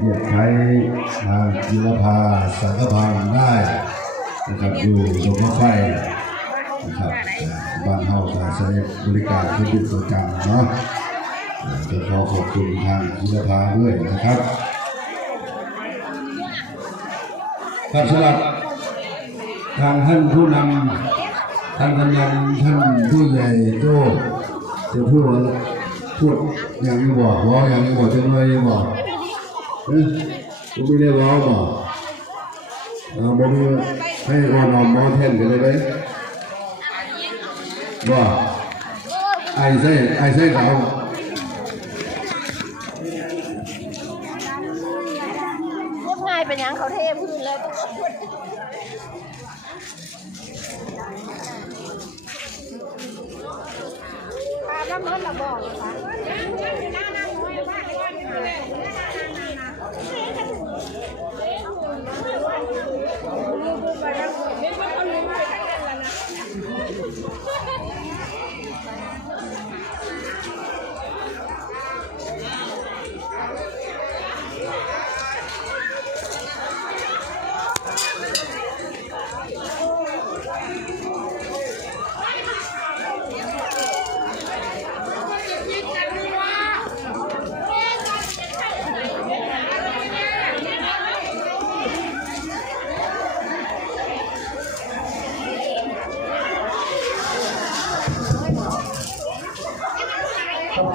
เรียกใช้ทางจิรภาสังฆพันธ์ได้นะครับอยู่ตรงรถไฟนะครับบ้านเฮาจะใช้บริการที่เป็นประจำเนาะจะขอขอบคุณทางจิรภาด้วยนะครับครับสำหรับทางท่านผู้นำท่านกำนันท่านผู้ใหญ่โตจะพูดอย่างนี้บอกว่าอย่างนี้บอกจะเลยบอกไม่ได้ร้องบอกบอกให้อ่อนน้อมมอแทนกันเลยไหมว่าไอ้ไส้เขาพวกง่ายเป็นยังเขาเทพื้นเลยตามน้ำน้นเราบอกเลยค่ะ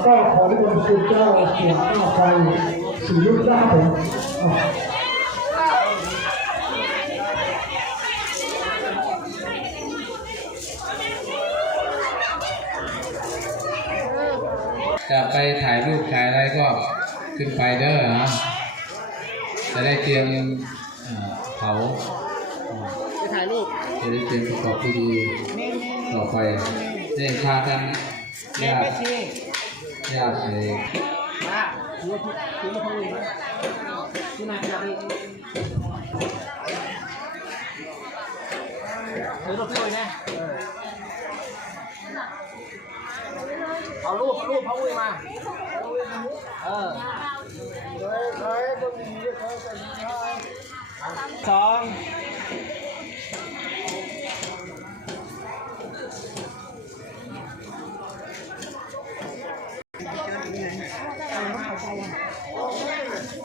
ก็ขอให้คุณสุเจ้าเสียงข้าวไฟสีรุ่งได้ผมจะไปถ่ายรูปถ่ายอะไรก็ขึ้นไปเด้อนะจะได้เตรียมเผาไปถ่ายรูปจะได้เตรียมประกอบพิธีต่อไปได้พากันญาติเลยเอารูปพระอุ้ยมาสอง